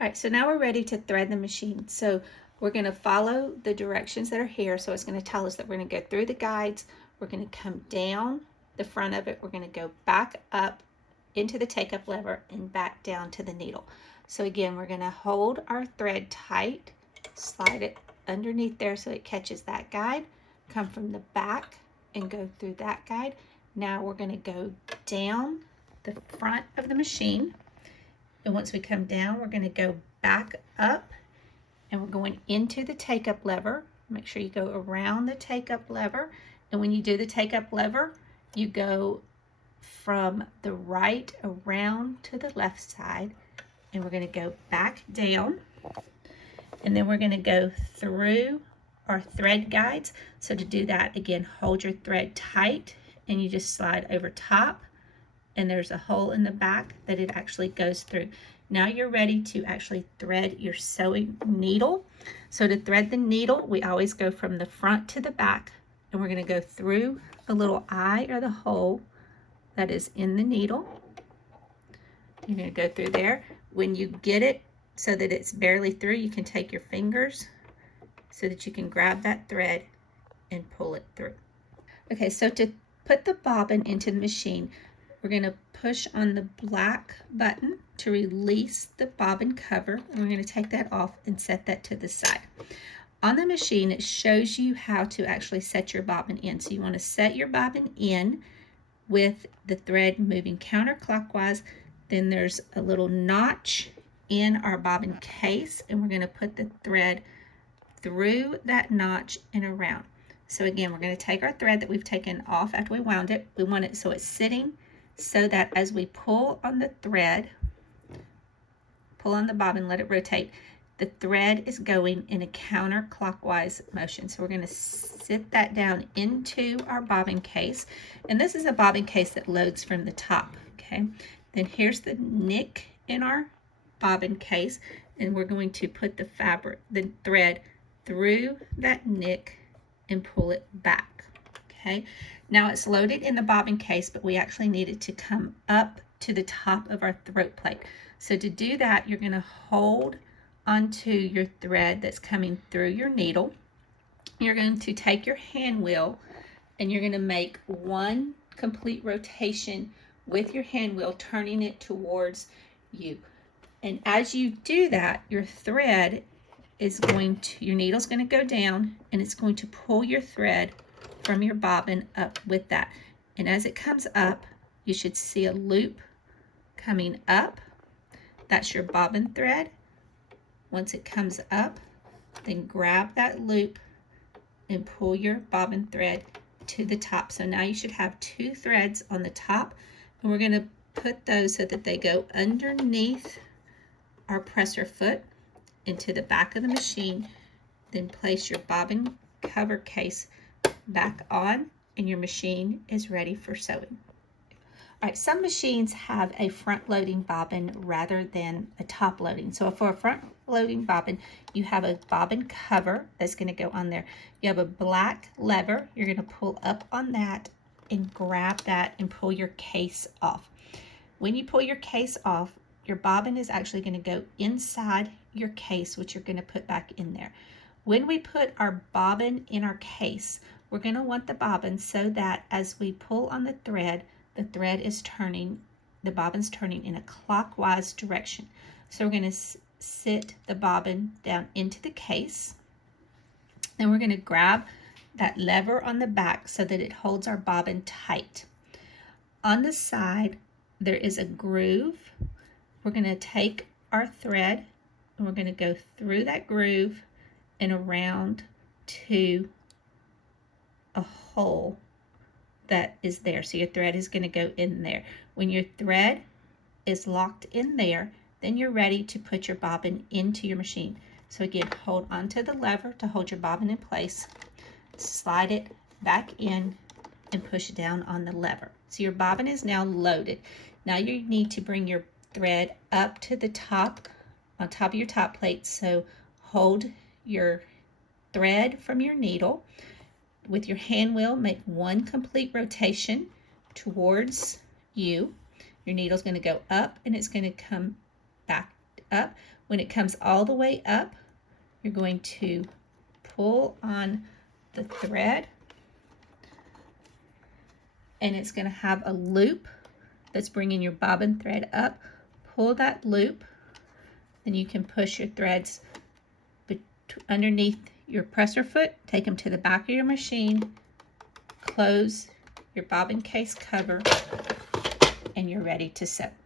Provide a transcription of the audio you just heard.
All right, so now we're ready to thread the machine. So we're going to follow the directions that are here. So it's going to tell us that we're going to go through the guides. We're going to come down the front of it. We're going to go back up into the take-up lever and back down to the needle. So again, we're going to hold our thread tight, slide it underneath there so it catches that guide, come from the back and go through that guide. Now we're going to go down the front of the machine. And once we come down, we're going to go back up and we're going into the take-up lever. Make sure you go around the take-up lever. And when you do the take-up lever, you go from the right around to the left side. And we're going to go back down. And then we're going to go through our thread guides. So to do that, again, hold your thread tight and you just slide over top. And there's a hole in the back that it actually goes through. Now you're ready to actually thread your sewing needle. So to thread the needle, we always go from the front to the back, and we're going to go through the little eye or the hole that is in the needle. You're going to go through there. When you get it so that it's barely through, you can take your fingers so that you can grab that thread and pull it through. Okay, so to put the bobbin into the machine, we're going to push on the black button to release the bobbin cover, and we're going to take that off and set that to the side. On the machine, it shows you how to actually set your bobbin in. So you want to set your bobbin in with the thread moving counterclockwise. Then there's a little notch in our bobbin case, and we're going to put the thread through that notch and around. So again, we're going to take our thread that we've taken off after we wound it. We want it so it's sitting so that as we pull on the thread, pull on the bobbin, let it rotate, the thread is going in a counterclockwise motion. So we're going to sit that down into our bobbin case. And this is a bobbin case that loads from the top, okay? Then here's the nick in our bobbin case, and we're going to put the thread through that nick and pull it back, okay? Now it's loaded in the bobbin case, but we actually need it to come up to the top of our throat plate. So to do that, you're going to hold onto your thread that's coming through your needle. You're going to take your hand wheel and you're going to make one complete rotation with your hand wheel, turning it towards you. And as you do that, your thread is your needle's going to go down, and it's going to pull your thread from your bobbin up with that. And as it comes up, you should see a loop coming up. That's your bobbin thread. Once it comes up, then grab that loop and pull your bobbin thread to the top. So now you should have two threads on the top, and we're going to put those so that they go underneath our presser foot into the back of the machine. Then place your bobbin cover case back on, and your machine is ready for sewing. All right, some machines have a front loading bobbin rather than a top loading. So for a front loading bobbin, you have a bobbin cover that's going to go on there. You have a black lever. You're going to pull up on that and grab that and pull your case off. When you pull your case off, your bobbin is actually going to go inside your case, which you're going to put back in there. When we put our bobbin in our case, we're going to want the bobbin so that as we pull on the thread is turning, the bobbin's turning in a clockwise direction. So we're going to sit the bobbin down into the case. Then we're going to grab that lever on the back so that it holds our bobbin tight. On the side, there is a groove. We're going to take our thread and we're going to go through that groove and around to a hole that is there. So your thread is going to go in there. When your thread is locked in there, then you're ready to put your bobbin into your machine. So again, hold onto the lever to hold your bobbin in place, slide it back in and push down on the lever. So your bobbin is now loaded. Now you need to bring your thread up to the top, on top of your top plate. So hold your thread from your needle. With your hand wheel, make one complete rotation towards you. Your needle's going to go up and it's going to come back up. When it comes all the way up, you're going to pull on the thread, and it's going to have a loop that's bringing your bobbin thread up. Pull that loop, then you can push your threads underneath your presser foot, take them to the back of your machine, close your bobbin case cover, and you're ready to sew.